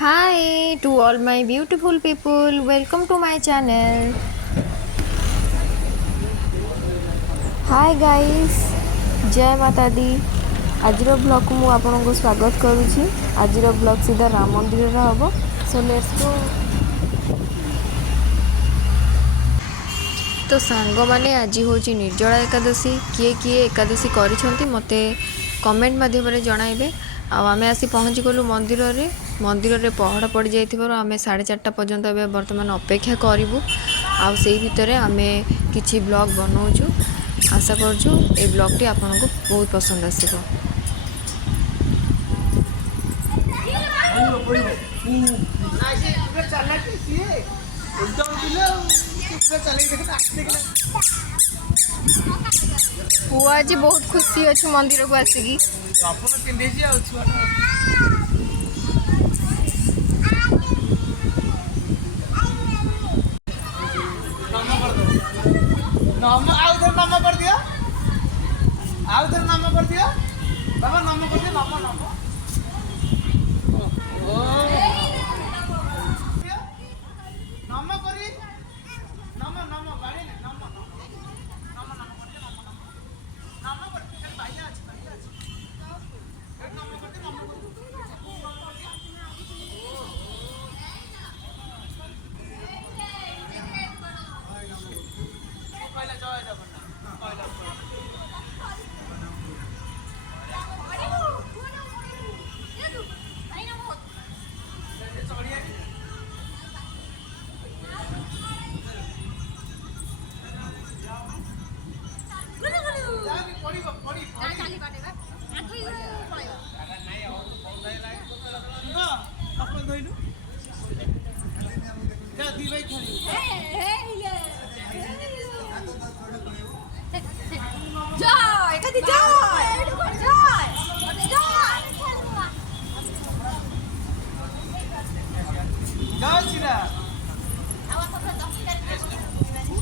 Hi to all my beautiful people, welcome to my channel. Hi guys, जय माता दी। आज blog को मुझे आपको स्वागत करुँची। आज ब्लॉग सीधा राम मंदिर हम। So let's go. तो सांग माने आज हूँ निर्जला एकादशी किए किए एकादशी करिसेंती मते कमेंट माध्यम जणाइबे। आमे आसी पहुँची गलु मंदिर रे। मंदिर रे पहड़ पड़ जाइथिबारु आमे 4:30 पर्यंत ए वर्तमान अपेक्षा करिवु। आउ सेही भितरे आमे किछि ब्लॉग बनाउछु। आशा करछु ए ब्लॉगटी आपनको बहुत पसंद आसीबो। पुआ आज बहुत खुशी अच्छे मंदिर को आसिकी नम कर दिया नम कर दिया बाबा नम कर दिया नम नम नम करी नम नम गाड़ी नम नम नम नम कर दिया नम कर दिया भाईया अछि एक नम कर दिया नम कर पहले जय जगन्नाथ पहले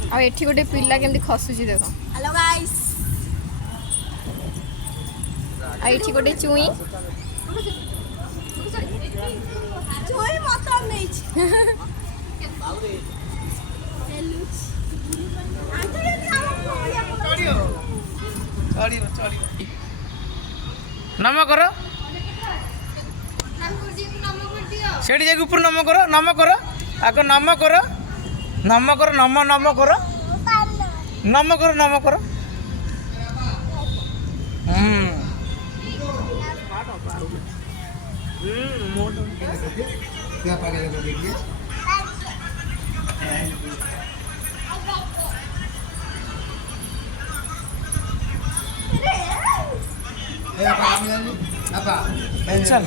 आ एठी गोटे पिल्ला केमती खसुची देख। हेलो गाइस आ एठी गोटे चुई जोई मात्रा नहीं छ हेलो आंटी ये चढ़ियो चढ़ियो चढ़ियो नम करो सेठी जाके ऊपर नम करो आगे नम करो नम करो नम नम करो नम करो नम करो क्या पागल है देखिए apa चल